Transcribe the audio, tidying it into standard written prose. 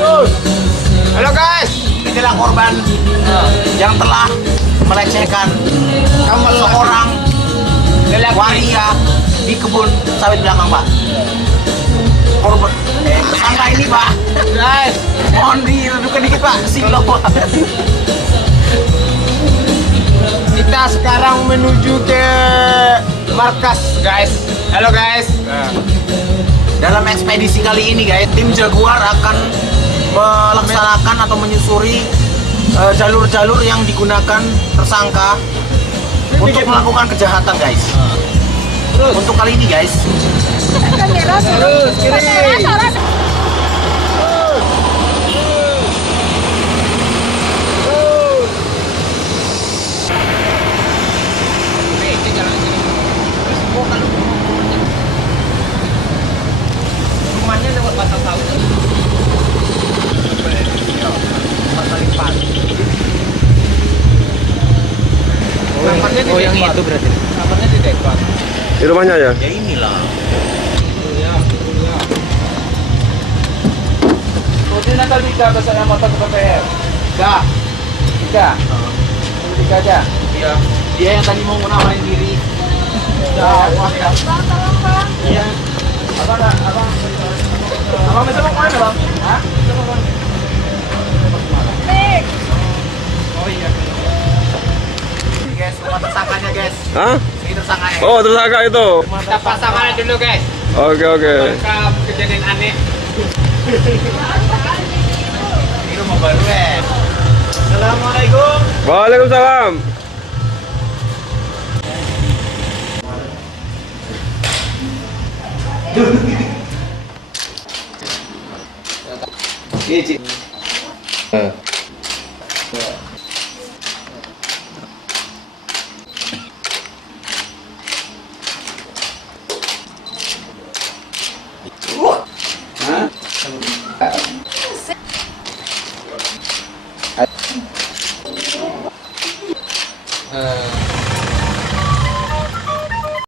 Halo guys, inilah korban yang telah melecehkan seorang waria di kebun sawit belakang, Pak. Korban tersangka ini, Pak. Guys, mohon diredupkan dikit, Pak. Silok, Pak. Kita sekarang menuju ke markas, guys. Halo guys. Dalam ekspedisi kali ini, guys, tim Jaguar akan melaksanakan atau menyusuri jalur-jalur yang digunakan tersangka untuk melakukan kejahatan, guys. Untuk kali ini, guys. Terus kiri. Rumahnya lewat batas laut. Oh, yang itu berarti. Kamarnya di depan. Di rumahnya ya? Ya inilah. Udah nakal Dika basa yang motor ke PPR. Dika. Dika aja. Iya. Dia yang tadi mau menawarin diri. Iya. Abang besok mau kemana, Bang? Hah? Besok mau kemana? Oh iya. Ini guys, rumah tersangkanya, guys. Hah? Ini tersangkanya. Oh, tersangka itu. Kita pasangannya dulu, guys. Oke. Lengkap kejadian aneh. Ini rumah baru, guys. Assalamualaikum. Waalaikumsalam.